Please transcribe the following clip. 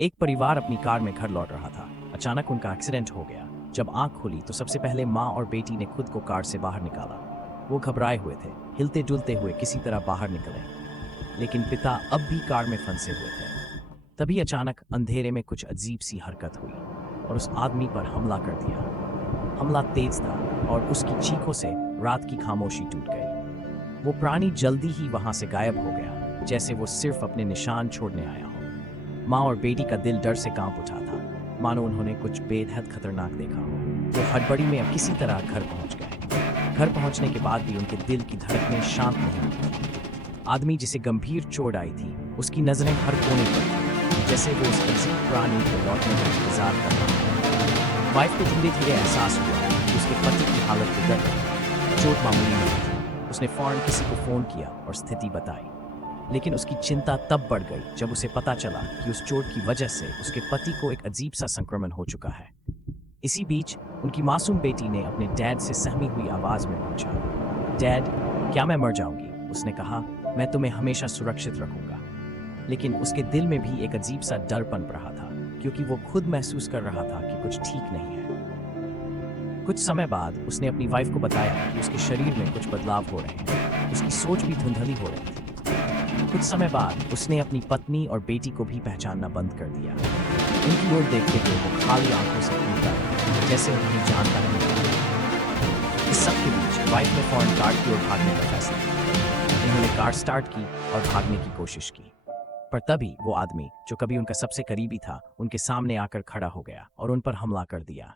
एक परिवार अपनी कार में घर लौट रहा था। अचानक उनका एक्सीडेंट हो गया। जब आंख खुली तो सबसे पहले माँ और बेटी ने खुद को कार से बाहर निकाला। वो घबराए हुए थे, हिलते डुलते हुए किसी तरह बाहर निकले, लेकिन पिता अब भी कार में फंसे हुए थे। तभी अचानक अंधेरे में कुछ अजीब सी हरकत हुई और उस आदमी पर हमला कर दिया। हमला तेज था और उसकी चीखों से रात की खामोशी टूट गई। वो प्राणी जल्दी ही वहां से गायब हो गया, जैसे वो सिर्फ अपने निशान छोड़ने आया हो। माँ और बेटी का दिल डर से कांप उठा था, मानो उन्होंने कुछ बेहद खतरनाक देखा हो। वो हड़बड़ी में अब किसी तरह घर पहुंच गए। घर पहुंचने के बाद भी उनके दिल की धड़कनें शांत नहीं हुई थी। आदमी जिसे गंभीर चोट आई थी, उसकी नजरें हर कोने पर थीं, जैसे वो उस अजीब प्राणी के लौटने का इंतजार कर रहा था। वाइफ को धीरे धीरे एहसास हुआ कि उसके पति की हालत बिगड़ रही। चोट मामूली नहीं थी। उसने फौरन किसी को फोन किया और स्थिति बताई, लेकिन उसकी चिंता तब बढ़ गई जब उसे पता चला कि उस चोट की वजह से उसके पति को एक अजीब सा संक्रमण हो चुका है। इसी बीच उनकी मासूम बेटी ने अपने डैड से सहमी हुई आवाज में पूछा, डैड, क्या मैं मर जाऊंगी? उसने कहा, मैं तुम्हें हमेशा सुरक्षित रखूंगा। लेकिन उसके दिल में भी एक अजीब सा डर पनप रहा था, क्योंकि वो खुद महसूस कर रहा था कि कुछ ठीक नहीं है। कुछ समय बाद उसने अपनी वाइफ को बताया कि उसके शरीर में कुछ बदलाव हो रहे हैं। उसकी सोच भी धुंधली हो रही थी। कुछ समय बाद उसने अपनी पत्नी और बेटी को भी पहचानना बंद कर दिया। उनकी ओर देखते हुए वो खाली आंखों से घूरता रहा, जैसे उन्हें जानता नहीं था। इस सब के बीच वाइफ ने फौरन कार की ओर भागने का फैसला किया। उन्होंने कार स्टार्ट की और भागने की कोशिश की, पर तभी वो आदमी जो कभी उनका सबसे करीबी था, उनके सामने आकर खड़ा हो गया और उन पर हमला कर दिया।